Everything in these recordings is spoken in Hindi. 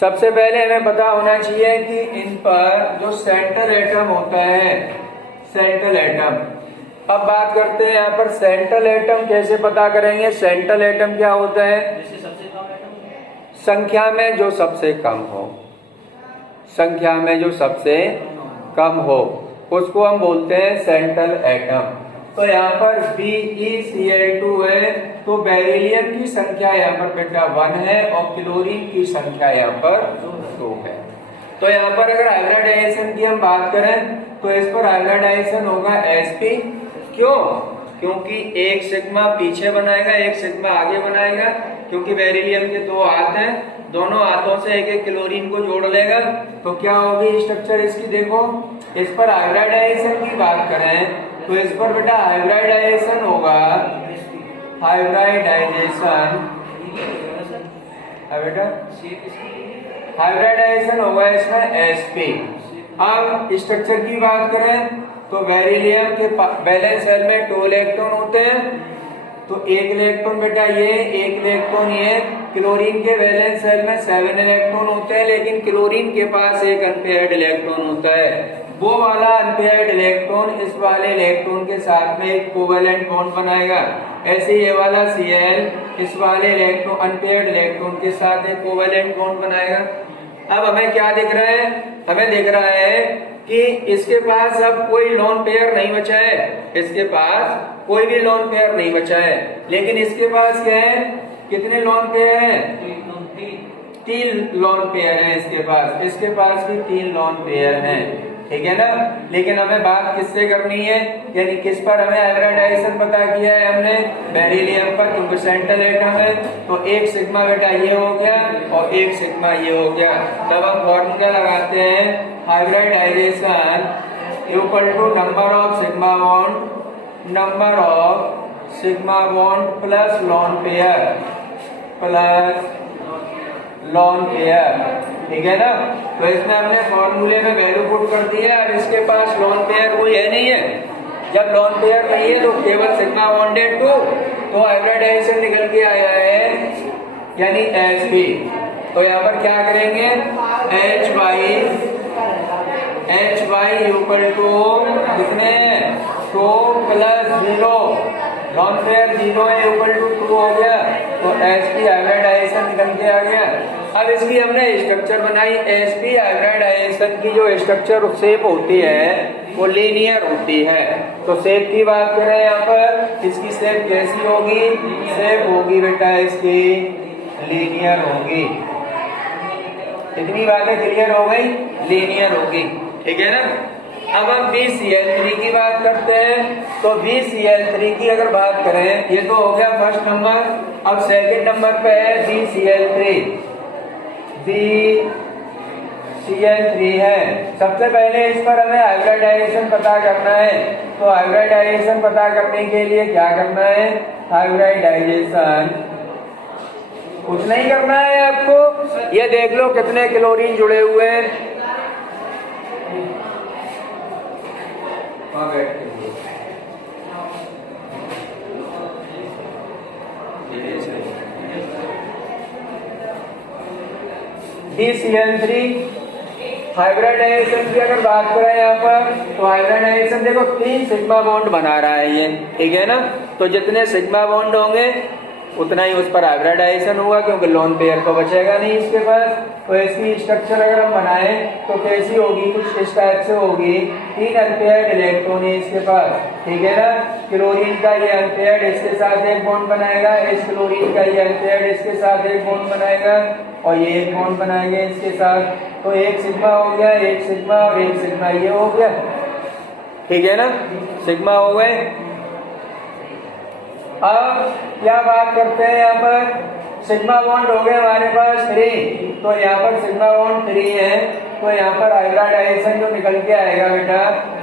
सबसे पहले हमें पता होना चाहिए कि इन पर जो सेंट्रल एटम होता है, सेंट्रल एटम। अब बात करते हैं यहाँ पर सेंट्रल एटम कैसे पता करेंगे। सेंट्रल एटम क्या होता है? संख्या में जो सबसे कम हो, संख्या में जो सबसे कम हो उसको हम बोलते हैं सेंट्रल एटम। तो यहाँ पर BeCl2 है, तो बेरिलियम की संख्या यहाँ पर बेटा 1 है और क्लोरीन की संख्या यहाँ पर 2 है। तो यहाँ पर अगर हाइब्रिडाइजेशन की हम बात करें तो इस पर हाइब्रिडाइजेशन होगा sp। क्यों? क्योंकि एक सिग्मा पीछे बनाएगा, एक सिग्मा आगे बनाएगा, क्योंकि बेरिलियम के 2 हाथ हैं, दोनों हाथों से एक एक क्लोरीन को जोड़ लेगा। तो क्या होगी स्ट्रक्चर इसकी? देखो, इस पर हाइब्रिडाइजेशन की बात करें तो इस पर बेटा हाइब्रिडाइजेशन होगा, हाइब्रिडाइजेशन बेटा हाइब्रिडाइजेशन होगा इसमें sp। अब स्ट्रक्चर की बात करें तो बेरिलियम के वैलेंस शेल में 2 इलेक्ट्रॉन होते हैं, तो 1 इलेक्ट्रॉन बेटा ये, 1 इलेक्ट्रॉन ये। क्लोरीन के वैलेंस शेल में 7 इलेक्ट्रॉन होते हैं, लेकिन क्लोरीन के पास एक अनपेयर्ड इलेक्ट्रॉन होता है। वो वाला अनपेयर्ड इलेक्ट्रॉन इस वाले इलेक्ट्रॉन के साथ में एक कोवेलेंट बॉन्ड बनाएगा। ऐसे ये वाला Cl इस वाले इलेक्ट्रॉन अनपेयर्ड इलेक्ट्रॉन के साथ एक कोवेलेंट बॉन्ड बनाएगा। अब हमें क्या दिख रहा है? हमें दिख रहा है कि इसके पास अब कोई लोन पेयर नहीं बचा है, इसके पास कोई भी लोन पेयर नहीं बचा है। लेकिन इसके पास क्या है? कितने लोन पेयर हैं? 3 लोन पेयर हैं इसके पास भी 3 लोन पेयर हैं, ठीक है ना। लेकिन हमें बात किससे करनी है, यानी किस पर हमें हाइब्रिडाइजेशन पता किया है हमने? बेरिलियम पर, क्योंकि सेंट्रल एटम है। तो एक सिग्मा बेटा ये हो गया और एक सिग्मा ये हो गया। तब हम फॉर्मूला लगाते हैं hybridisation equal to number of sigma bond plus lone pair, ठीक है ना। तो इसमें हमने फॉर्मूले में वैल्यू पुट कर दी है। अब इसके पास लोन पेयर कोई है नहीं है। जब लोन पेयर नहीं है तो केवल सिग्मा बॉन्डेड 2, तो हाइब्रिडाइजेशन निकल के आया है यानी sp। तो यहाँ पर क्या करेंगे? Hy इक्वल टू कितने? 2 प्लस 0, लोन पेयर 0 है, इक्वल टू 2 हो गया। तो sp हाइब्रिडाइजेशन निकल के आ गया। अब इसकी हमने स्ट्रक्चर बनाई। sp हाइब्रिडाइजेशन की जो स्ट्रक्चर शेप होती है वो लीनियर होती है। तो शेप की बात करें यहाँ पर, इसकी शेप कैसी होगी? शेप होगी बेटा इसकी लीनियर होगी। इतनी बातें क्लियर हो गई? लीनियर होगी, ठीक है ना। अब हम BeCl3 की बात करते हैं। तो BeCl3 की अगर बात करें, ये तो हो गया फर्स्ट नंबर। अब सेकंड नंबर पे है BeCl3 है। सबसे पहले इस पर हमें हाइब्रिडाइजेशन पता करना है। तो हाइब्रिडाइजेशन पता करने के लिए क्या करना है? हाइब्रिडाइजेशन कुछ नहीं करना है आपको। ये देख लो कितने क्लोरीन जुड़े हुए हैं। BeCl3 हाइब्रिडाइजेशन की अगर बात करें यहाँ पर, तो हाइब्रिडाइजेशन देखो 3 सिग्मा बॉन्ड बना रहा है ये, ठीक है ना। तो जितने सिग्मा बॉन्ड होंगे उतना ही उस पर हाइब्रिडाइजेशन होगा, क्योंकि लोन पेयर तो बचेगा नहीं इसके पास। तो इसकी स्ट्रक्चर अगर हम बनाएं तो कैसी होगी? कुछ इस टाइप से होगी। 3 अनपेयर्ड इलेक्ट्रॉन है इसके पास, ठीक है ना। क्लोरीन का ये अनपेयर्ड इसके साथ एक बॉन्ड बनाएगा, इस क्लोरीन का ये अनपेयर्ड इसके साथ एक बॉन्ड बनाएगा और ये एक बॉन्ड बनाएंगे इसके साथ। तो एक सिग्मा हो गया, एक सिग्मा और एक सिग्मा ये हो गया, ठीक है ना। सिग्मा हो गए। अब क्या बात करते हैं यहाँ पर? सिग्मा बॉन्ड हो गए हमारे पास 3। तो यहाँ पर सिग्मा बॉन्ड 3 है, तो यहाँ पर हाइब्रिडाइजेशन जो निकल के आएगा बेटा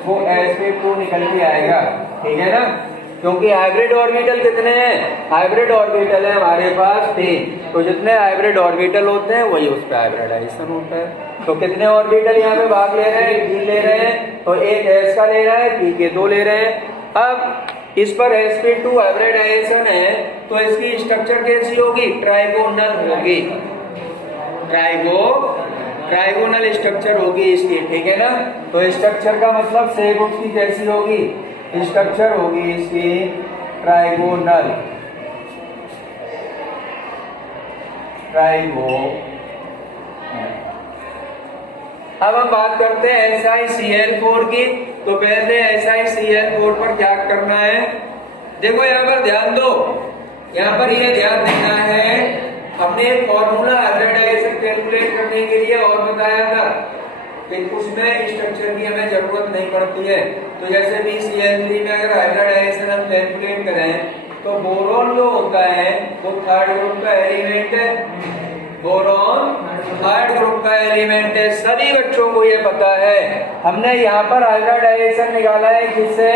वो sp2 निकल के आएगा, ठीक है ना। क्योंकि हाइब्रिड ऑर्बिटल कितने हैं? हाइब्रिड ऑर्बिटल है हमारे पास 3। तो जितने हाइब्रिड ऑर्बिटल होते हैं वही उस पर हाइब्रिडाइजेशन होता है। तो कितने ऑर्बिटल यहाँ पे भाग ले रहे हैं? 3 ले रहे हैं। तो एक s का ले रहा है, p के 2 ले रहे हैं। अब इस पर sp2 हाइब्रिडाइजेशन है, तो इसकी स्ट्रक्चर कैसी होगी? ट्राइगोनल होगी। ट्राइगोनल स्ट्रक्चर होगी इसकी, ठीक है ना। तो स्ट्रक्चर का मतलब शेप उसकी कैसी होगी, स्ट्रक्चर होगी इसकी ट्राइगोनल। अब हम बात करते हैं SiCl4 की। तो पहले SiCl4 पर क्या करना है, देखो यहाँ पर ध्यान दो, यहाँ पर ये ध्यान देना है, हमने एक फॉर्मूला हाइब्रिडाइजेशन कैलकुलेट करने के लिए और बताया था कि उसमें स्ट्रक्चर की हमें जरूरत नहीं पड़ती है। तो जैसे BCl3 में अगर हाइब्रिडाइजेशन हम कैलकुलेट करें तो बोरोन जो होता है वो थर्ड ग्रुप का एलिमेंट है, बोरोन थर्ड ग्रुप का एलिमेंट है, सभी बच्चों को ये पता है। हमने यहाँ पर हाइब्रिडाइजेशन निकाला है, किससे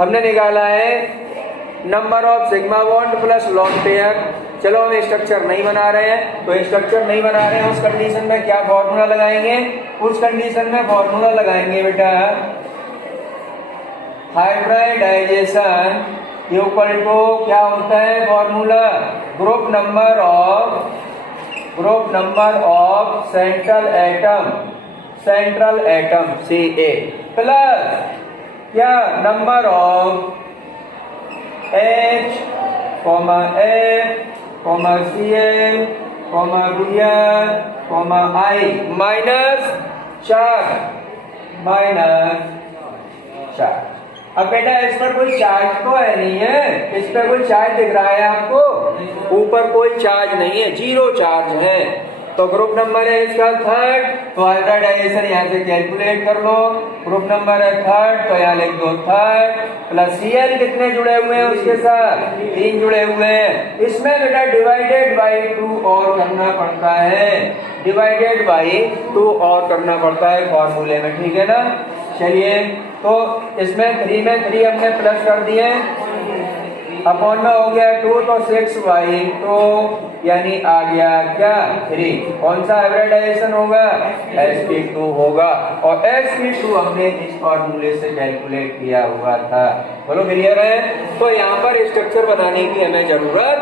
हमने निकाला है, number of sigma bond plus long pair. चलो हम स्ट्रक्चर नहीं बना रहे हैं, तो स्ट्रक्चर नहीं बना रहे हैं उस कंडीशन में क्या फॉर्मूला लगाएंगे, उस कंडीशन में फॉर्मूला लगाएंगे बेटा हाइब्रिडाइजेशन इक्वल टू क्या होता है formula, group number of central atom Ca plus क्या number of H, F, Cl, Br, I minus 4। अब बेटा इस पर कोई चार्ज तो है नहीं है, इस पर कोई चार्ज दिख रहा है आपको, ऊपर कोई चार्ज नहीं है, 0 चार्ज है। तो ग्रुप नंबर है इसका थर्ड, तो हाइब्रिडाइजेशन यहाँ से कैलकुलेट कर लो, ग्रुप नंबर है थर्ड तो यहाँ लिख दो थर्ड, प्लस Cl कितने जुड़े हुए हैं उसके साथ, 3 जुड़े हुए हैं। इसमें बेटा डिवाइडेड बाई 2 और करना पड़ता है, डिवाइडेड बाई 2 और करना पड़ता है फॉर्मूले में, ठीक है ना। चलिए तो इसमें 3 में 3 हमने प्लस कर दिए, अपॉन में हो गया 2 तो 6/2 यानी आ गया क्या 3। कौन सा हाइब्रिडाइजेशन होगा, sp2 होगा, और sp2 हमने इस फॉर्मूले से कैलकुलेट किया हुआ था। बोलो क्लियर है। तो यहाँ पर स्ट्रक्चर बनाने की हमें जरूरत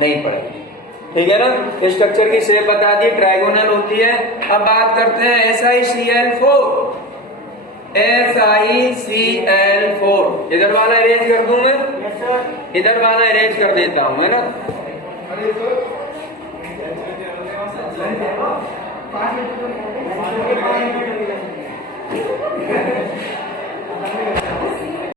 नहीं पड़ेगी, ठीक है ना। स्ट्रक्चर की शेप बता दी, ट्राइगोनल होती है। अब बात करते हैं SiCl4। SiCl4 इधर वाला अरेंज कर दूं मैं, इधर वाला अरेंज कर देता हूं, है ना।